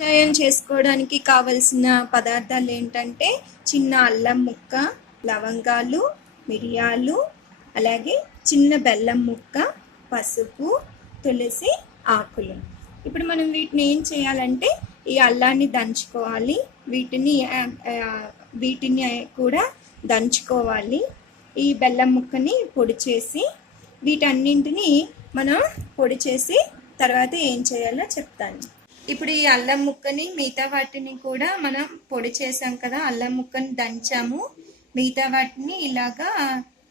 కషాయం చేసుకోవడానికి కావలసిన పదార్థాలు ఏంటంటే చిన్న అల్లం ముక్క, లవంగాలు, మిరియాలు, అలాగే చిన్న బెల్లం ముక్క, పసుపు, తులసి ఆకులు. ఇప్పుడు మనం వీటిని ఏం చేయాలంటే ఈ అల్లాన్ని దంచుకోవాలి, వీటిని కూడా దంచుకోవాలి. ఈ బెల్లం ముక్కని పొడి చేసి వీటన్నింటినీ మనం పొడి చేసి తర్వాత ఏం చేయాలో చెప్తాను. ఇప్పుడు ఈ అల్లం ముక్కని మిగతా వాటిని కూడా మనం పొడి చేసాం కదా, అల్లం ముక్కని దంచాము, మిగతా వాటిని ఇలాగా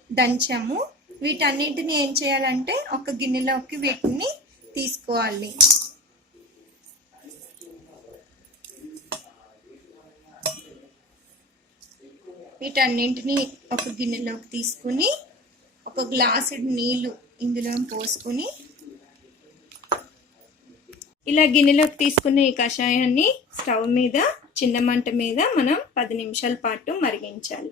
దంచాము. వీటన్నింటిని ఏం చేయాలంటే ఒక గిన్నెలోకి వీటిని తీసుకోవాలి. వీటన్నింటిని ఒక గిన్నెలోకి తీసుకుని ఒక గ్లాసు నీళ్లు ఇందులో పోసుకుని ఇలా గిన్నెలోకి తీసుకున్న ఈ కషాయాన్ని స్టవ్ మీద చిన్న మంట మీద మనం 10 నిమిషాల పాటు మరిగించాలి.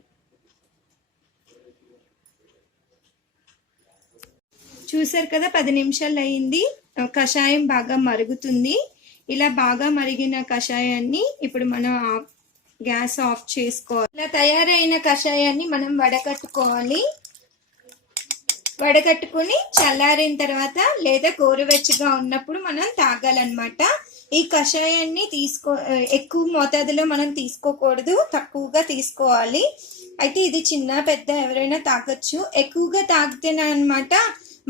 చూసారు కదా, 10 నిమిషాలు అయింది. కషాయం బాగా మరుగుతుంది. ఇలా బాగా మరిగిన కషాయాన్ని ఇప్పుడు మనం గ్యాస్ ఆఫ్ చేసుకోవాలి. ఇలా తయారైన కషాయాన్ని మనం వడకట్టుకోవాలి. వడకట్టుకుని చల్లారిన తర్వాత లేదా గోరువెచ్చగా ఉన్నప్పుడు మనం తాగాలన్నమాట. ఈ కషాయాన్ని ఎక్కువ మోతాదులో మనం తీసుకోకూడదు, తక్కువగా తీసుకోవాలి. అయితే ఇది చిన్న పెద్ద ఎవరైనా తాగొచ్చు. ఎక్కువగా తాగితేనే అన్నమాట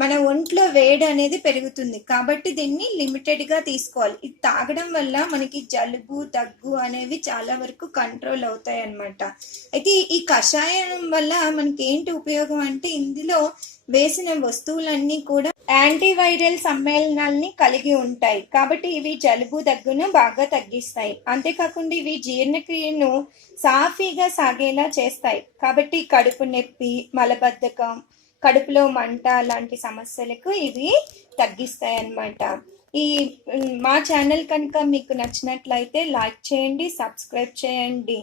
మన ఒంట్లో వేడి అనేది పెరుగుతుంది. కాబట్టి దీన్ని లిమిటెడ్గా తీసుకోవాలి. ఇది తాగడం వల్ల మనకి జలుబు, దగ్గు అనేవి చాలా వరకు కంట్రోల్ అవుతాయి అన్నమాట. అయితే ఈ కషాయం వల్ల మనకి ఏంటి ఉపయోగం అంటే ఇందులో వేసిన వస్తువులన్నీ కూడా యాంటీవైరల్ సమ్మేళనాల్ని కలిగి ఉంటాయి. కాబట్టి ఇవి జలుబు, దగ్గును బాగా తగ్గిస్తాయి. అంతేకాకుండా ఇవి జీర్ణక్రియను సాఫీగా సాగేలా చేస్తాయి. కాబట్టి కడుపు నొప్పి, మలబద్ధకం, కడుపులో మంట లాంటి సమస్యలకు ఇవి తగ్గిస్తాయి అన్నమాట. మా ఛానల్ కనుక మీకు నచ్చినట్లయితే లైక్ చేయండి, సబ్స్క్రైబ్ చేయండి.